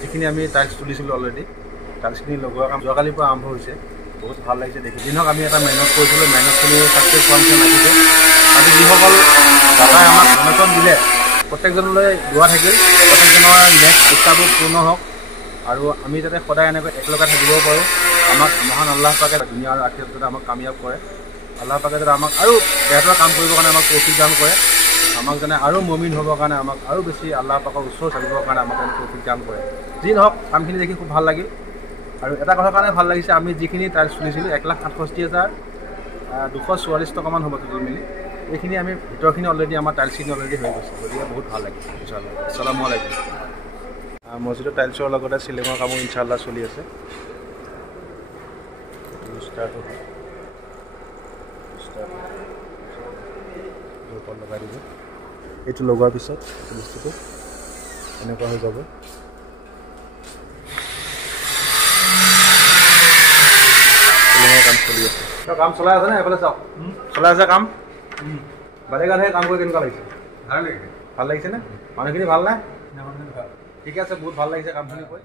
যিখিনি আমি টাইলছ তুলিছিলোঁ অলৰেডি টাইলছখিনি লগোৱা কাম যোৱাকালিৰ পৰা আৰম্ভ হৈছে বহুত ভাল লাগিছে দেখি দিনক আমি এটা মেহনত কৰিছিলোঁ মেহনতখিনি ছাকচেছ হোৱা নিচিনা লাগিছে আজি যিসকল দাদাই আমাক ডনেশ্যন দিলে প্ৰত্যেকজনলৈ দোৱা থাকিল প্ৰত্যেকজনৰ নেক্সট ইচ্ছাবোৰ পূৰ্ণ হওক আৰু আমি যাতে সদায় এনেকৈ একেলগে থাকিব পাৰোঁ আমাক মহান আল্লাহ পাকে দুনিয়া আৰু আখিৰত যাতে আমাক কামিয়াব কৰে আল্লাহ পাকে যাতে আমাক আৰু বেহতৰ কাম কৰিবৰ কাৰণে আমাক তৌফিক দান কৰে আমাক যেনে আৰু মুমিন হ'বৰ কাৰণে আমাক আৰু বেছি আল্লাহ পাকৰ ওচৰ চালিবৰ কাৰণে আমাক তৌফিক দান কৰে যি নহওক কামখিনি দেখি খুব ভাল লাগিল আৰু এটা কথাৰ কাৰণে ভাল লাগিছে আমি যিখিনি টাইলছ তুলিছিলোঁ 1,68,244 টকামান হ'ব তুলি মেলি এইখিনি আমি ভিতৰখিনি অলৰেডি আমাৰ টাইলছখিনি অলৰেডি হৈ গৈছে গতিকে বহুত ভাল লাগিল ইনশাআল্লাহ আসসালামু আলাইকুম মছজিদৰ টাইলছৰ লগতে চিলিঙৰ কামো ইনশাআল্লাহ চলি আছে লগাই দিব এইটো লগোৱাৰ পিছত বস্তুটো এনেকুৱা হৈ যাব কাম চলি আছে কাম চলাই আছে নে এইফালে চাওক চলাই আছে কাম বাৰে গাঁৱে কাম কৰি কেনেকুৱা লাগিছে ভাল লাগিছে নে মানুহখিনি ভাল নাই ঠিকে আছে বহুত ভাল লাগিছে কামখিনি কৰি